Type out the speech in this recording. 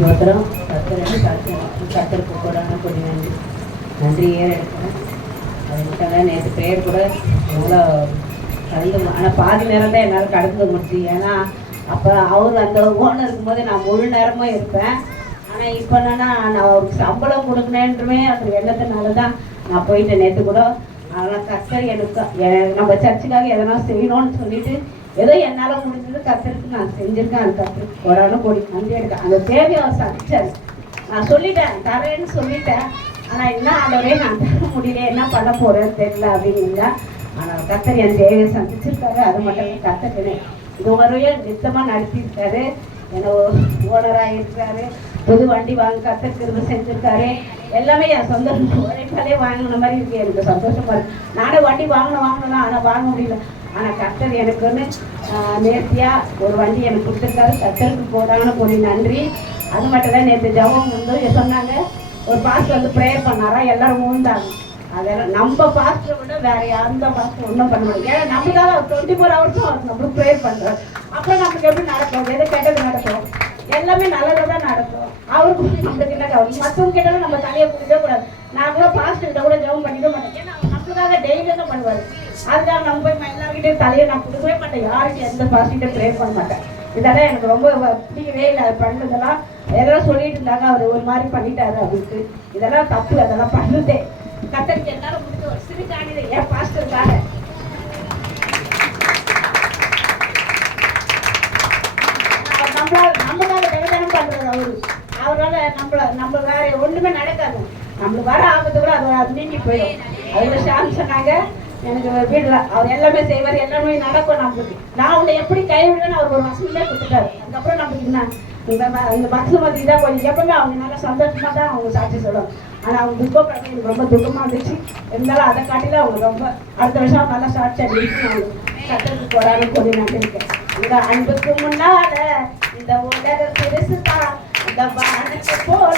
ஸ்தோத்திரம். கத்தருக்கு கூடான கொடி நன்றியே இருக்கிறேன். அது மட்டும் தான் நேற்று ப்ரேயர் கூட நல்லா கலந்து, ஆனால் பாதி நேரம் தான் என்னால் கடந்து முடிச்சு. ஏன்னா அப்போ அவர் அந்த ஓனர் இருக்கும்போது நான் முழு நேரமும் இருப்பேன். ஆனால் இப்போ என்னன்னா நான் அவருக்கு சம்பளம் கொடுக்கணுன்றமே அந்த எண்ணத்தினால தான் நான் போயிட்டேன் நேற்று கூட. அதனால் கர்த்தர் எனக்கு நம்ம சர்ச்சுக்காக எதனா செய்யணும்னு சொல்லிட்டு ஏதோ என்னால் முடிஞ்சது கர்த்தருக்கு நான் செஞ்சுருக்கேன். அது கர்த்தருக்கு கொடான கொடி நன்றி எடுக்கேன். அந்த தேவையை அவர் சந்திச்சார். நான் சொல்லிட்டேன் தரேன்னு சொல்லிட்டேன். ஆனால் என்ன ஆண்டவரே நான் தர முடியல, என்ன பண்ண போகிறேன்னு தெரியல அப்படின்னா. ஆனால் கர்த்தர் என் தேவையை சந்திச்சிருக்காரு. அது மட்டும் கர்த்தர் இது வரையும் நித்தமாக நடத்தியிருக்காரு. என்ன ஓனராக இருக்கிறாரு. புது வண்டி வாங்க கற்றுக்கிறது செஞ்சுருக்காரு. எல்லாமே என் சொந்த உழைப்பாலே வாங்கின மாதிரி இருக்கு. எனக்கு சந்தோஷமா இருக்கு. நானே வண்டி வாங்கணும் ஆனால் வாங்க முடியல. ஆனால் கர்த்தர் எனக்கு ஒன்று நேர்த்தியாக ஒரு வண்டி எனக்கு கொடுத்துருக்காரு. கர்த்தருக்கு போடாங்கன்னு போய் நன்றி. அது மட்டும் தான் நேற்று ஜபம் வந்து சொன்னாங்க. ஒரு பாஸ்டர் வந்து ப்ரேயர் பண்ணாரா, எல்லாரும் ஊழ்ந்தாங்க. அதெல்லாம் நம்ம பாஸ்டரை விட வேற எந்த பாஸ்டர் ஒன்றும் பண்ண முடியாது. ஏன்னா நம்மளால 24 ஹவர்ஸும் அவர் நம்மளுக்கு ப்ரேயர் பண்ணுறாரு. அப்புறம் நமக்கு எப்படி நடக்கும்? எது கெட்டது நடக்கும்? எல்லாமே நல்லதாக தான் நடக்கும். அவருக்கு நம்மளுக்கு என்ன கவனம்? மற்றவங்க கேட்டாலும் நம்ம தலையை கொடுக்கவே கூடாது. நான் கூட பாஸ்டர்கிட்ட கூட ஜபம் பண்ணிக்க மாட்டேன். ஏன்னா அவர் நம்மளுக்காக டெய்லியும் தான் பண்ணுவார். அதுக்காக நம்ம போய் எல்லாருக்கிட்டே தலையை நான் கொடுக்கவே மாட்டேன். யாருக்கு எந்த பாஸ்டர்கிட்ட ப்ரேயர் பண்ண மாட்டேன். இதெல்லாம் எனக்கு ரொம்ப பிடிக்கவே இல்லை. அது பண்ணதெல்லாம் எல்லாம் சொல்லிட்டு இருந்தாங்க. அவர் ஒரு மாதிரி பண்ணிட்டாரு அப்படின்ட்டு. இதெல்லாம் தப்பு. அதெல்லாம் பண்ணுதே கத்தருக்கு எல்லாரும் முடிஞ்ச ஒரு சிறு காணிதை ஏன் பாஸ்டருக்காக நம்மளால விவசாயம் பண்றது அவரால் நம்ம வேற ஒண்ணுமே நடக்காது. நம்மளுக்கு வர ஆபத்து கூட அது நீங்கி போயிடும். அதுல ஷாம் சொன்னாங்க எனக்கு வீடுல அவர் எல்லாமே செய்வார், எல்லாமே நடக்கும். நம்மளுக்கு நான் அவங்களை எப்படி கைவிடுவேன்னு அவர் ஒரு வசதியிலே கொடுத்துட்டாரு. அதுக்கப்புறம் நம்மளுக்கு என்ன இந்த பக்ஸுமதி தான் கொஞ்சம் எப்பவுமே அவங்க நல்லா சந்தோஷமா தான் அவங்க சாட்சி சொல்லுவாங்க. ஆனால் அவங்க துக்கப்பட எனக்கு ரொம்ப துக்கமாக இருந்துச்சு. இருந்தாலும் அதை காட்டில அவங்க ரொம்ப அடுத்த வருஷம் நல்லா சாட்சி அடிச்சு அவங்க கட்டத்துக்கு போறான்னு சொல்லி நான் இருக்கேன். இந்த அன்புக்கு முன்னால இந்த உலக பெருசு தான் இந்த வானத்தை போல